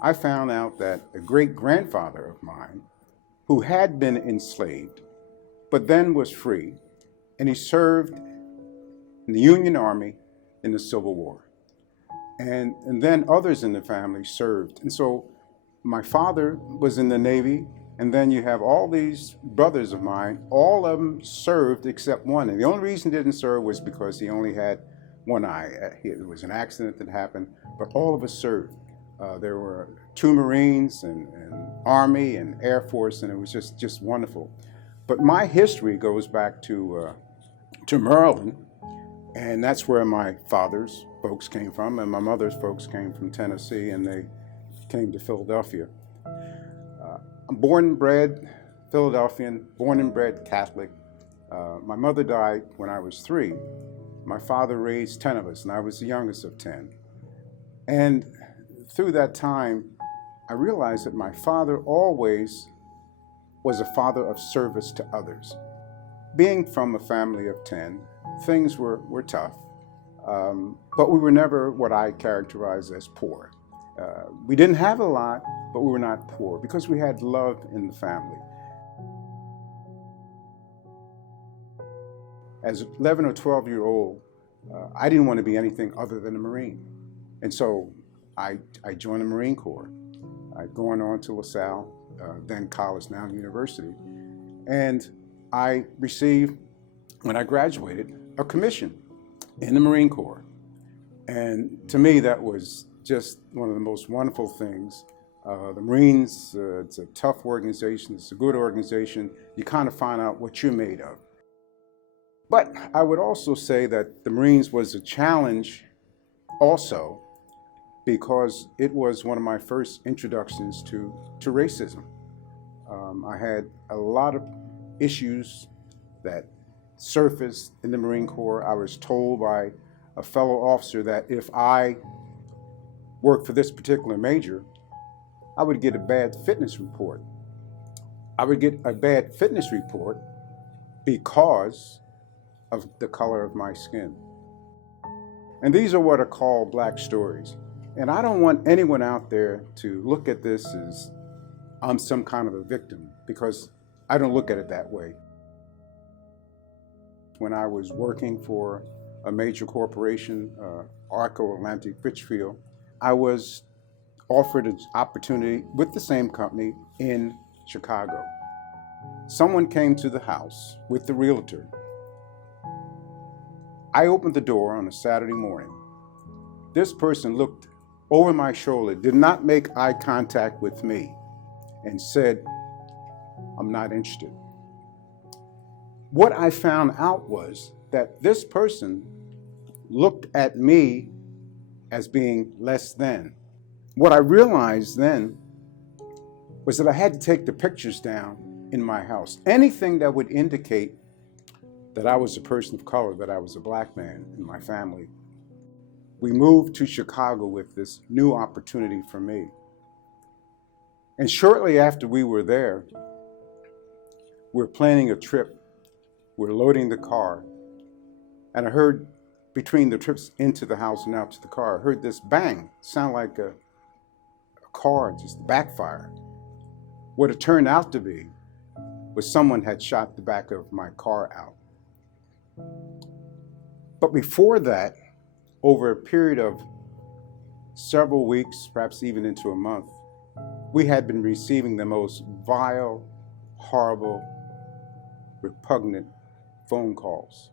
I found out that a great-grandfather of mine, who had been enslaved, but then was free, and he served in the Union Army in the Civil War. And then others in the family served. And so my father was in the Navy, and then you have all these brothers of mine, all of them served except one. And the only reason he didn't serve was because he only had one eye. It was an accident that happened, but all of us served. There were 2 Marines and Army and Air Force, and it was just wonderful. But my history goes back to Maryland, and that's where my father's folks came from, and my mother's folks came from Tennessee, and they came to Philadelphia. I'm born and bred Philadelphian, born and bred Catholic. My mother died when I was 3. My father raised 10 of us, and I was the youngest of 10. And through that time, I realized that my father always was a father of service to others. Being from a family of 10, things were tough, but we were never what I characterize as poor. We didn't have a lot, but we were not poor because we had love in the family. As 11 or 12-year-old, I didn't want to be anything other than a Marine. And so I joined the Marine Corps, going on to LaSalle, then college, now university. And I received, when I graduated, a commission in the Marine Corps. And to me, that was just one of the most wonderful things. The Marines, it's a tough organization, it's a good organization. You kind of find out what you're made of. But I would also say that the Marines was a challenge also because it was one of my first introductions to racism. I had a lot of issues that surfaced in the Marine Corps. I was told by a fellow officer that if I worked for this particular major, I would get a bad fitness report. I would get a bad fitness report because of the color of my skin. And these are what are called black stories. And I don't want anyone out there to look at this as I'm some kind of a victim, because I don't look at it that way. When I was working for a major corporation, Arco Atlantic Richfield, I was offered an opportunity with the same company in Chicago. Someone came to the house with the realtor. I opened the door on a Saturday morning. This person looked over my shoulder, did not make eye contact with me, and said, "I'm not interested." What I found out was that this person looked at me as being less than. What I realized then was that I had to take the pictures down in my house. Anything that would indicate that I was a person of color, that I was a black man in my family. We moved to Chicago with this new opportunity for me. And shortly after we were there, we're planning a trip. We're loading the car. And I heard, between the trips into the house and out to the car, I heard this bang, sound like a car just backfired. What it turned out to be was someone had shot the back of my car out. But before that, over a period of several weeks, perhaps even into a month, we had been receiving the most vile, horrible, repugnant phone calls.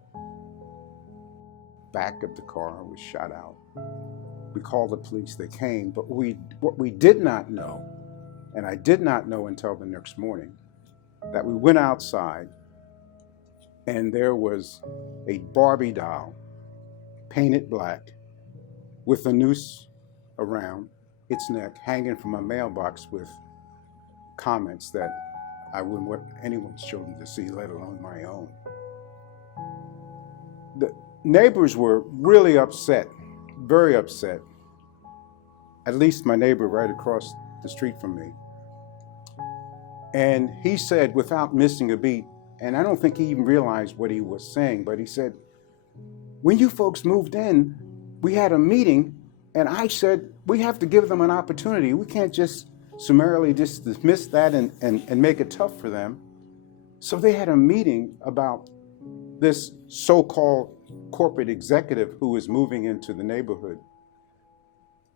Back of the car was shot out. We called the police, they came, but what we did not know, and I did not know until the next morning, that we went outside and there was a Barbie doll, painted black, with a noose around its neck, hanging from a mailbox with comments that I wouldn't want anyone's children to see, let alone my own. The neighbors were really upset, very upset. At least my neighbor right across the street from me. And he said, without missing a beat, and I don't think he even realized what he was saying, but he said, "When you folks moved in, we had a meeting, and I said We have to give them an opportunity. We can't just summarily just dismiss that and make it tough for them. So they had a meeting about this so-called corporate executive who was moving into the neighborhood.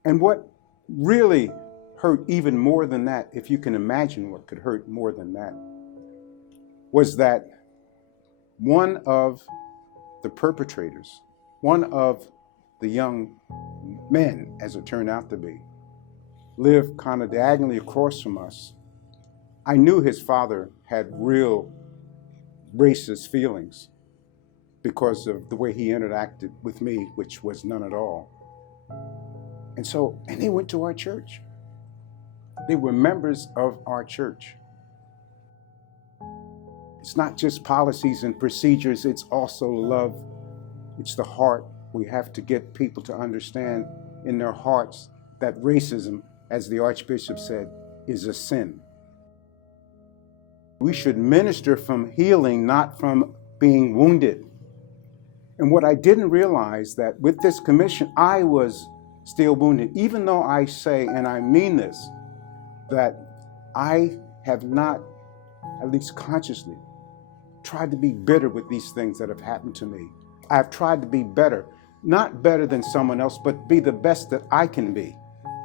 And what really hurt even more than that, if you can imagine what could hurt more than that, was that one of the perpetrators, one of the young men, as it turned out to be, lived kind of diagonally across from us. I knew his father had real racist feelings because of the way he interacted with me, which was none at all. And they went to our church. They were members of our church. It's not just policies and procedures, it's also love. It's the heart. We have to get people to understand in their hearts that racism, as the Archbishop said, is a sin. We should minister from healing, not from being wounded. And what I didn't realize, that with this commission, I was still wounded, even though I say, and I mean this, that I have not, at least consciously, tried to be bitter with these things that have happened to me. I've tried to be better, not better than someone else, but be the best that I can be,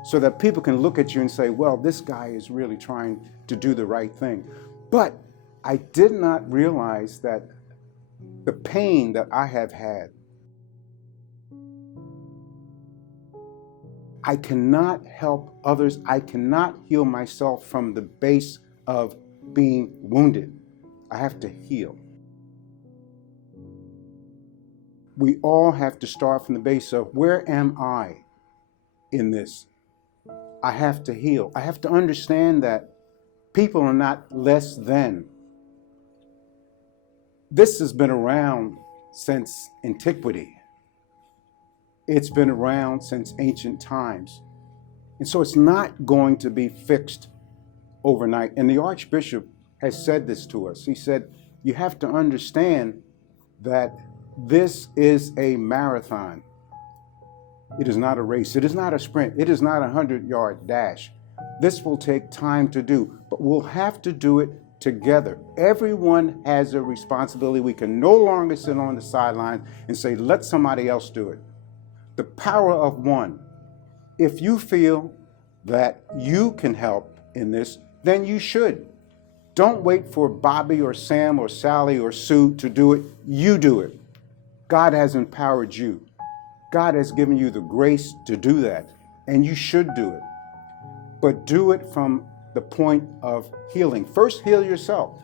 so that people can look at you and say, well, this guy is really trying to do the right thing. But I did not realize that the pain that I have had, I cannot help others. I cannot heal myself from the base of being wounded. I have to heal. We all have to start from the base of, where am I in this? I have to heal. I have to understand that people are not less than. This has been around since antiquity. It's been around since ancient times. And so it's not going to be fixed overnight. And the Archbishop has said this to us. He said, you have to understand that this is a marathon. It is not a race. It is not a sprint. It is not a 100-yard dash. This will take time to do, but we'll have to do it together. Everyone has a responsibility. We can no longer sit on the sidelines and say, let somebody else do it. The power of one. If you feel that you can help in this, then you should. Don't wait for Bobby or Sam or Sally or Sue to do it. You do it. God has empowered you. God has given you the grace to do that, and you should do it. But do it from the point of healing. First, heal yourself.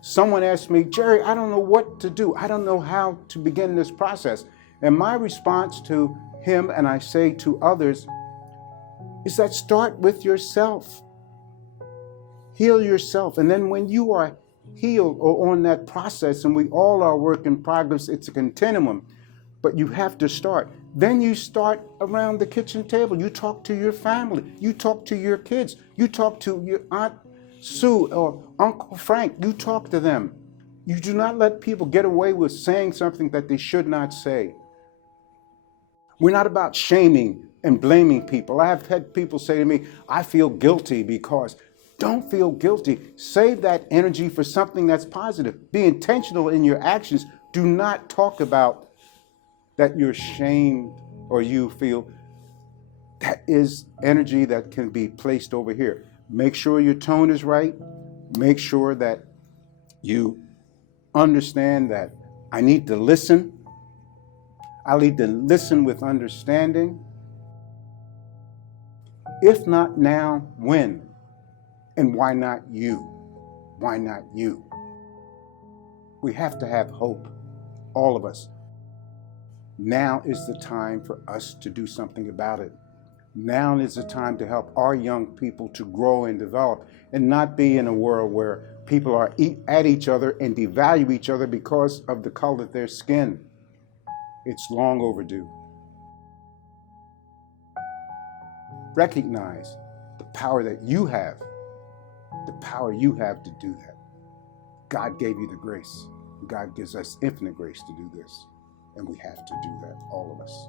Someone asked me, Jerry, I don't know what to do. I don't know how to begin this process. And my response to him, and I say to others, is that start with yourself. Heal yourself. And then when you are healed or on that process, and we all are work in progress, it's a continuum, but you have to start. Then you start around the kitchen table. You talk to your family. You talk to your kids. You talk to your Aunt Sue or Uncle Frank. You talk to them. You do not let people get away with saying something that they should not say. We're not about shaming and blaming people. I have had people say to me, I feel guilty because. Don't feel guilty. Save that energy for something that's positive. Be intentional in your actions. Do not talk about that you're ashamed or you feel. That is energy that can be placed over here. Make sure your tone is right. Make sure that you understand that I need to listen. I need to listen with understanding. If not now, when? And why not you? Why not you? We have to have hope, all of us. Now is the time for us to do something about it. Now is the time to help our young people to grow and develop and not be in a world where people are at each other and devalue each other because of the color of their skin. It's long overdue. Recognize the power that you have. The power you have to do that. God gave you the grace. God gives us infinite grace to do this. And we have to do that, all of us.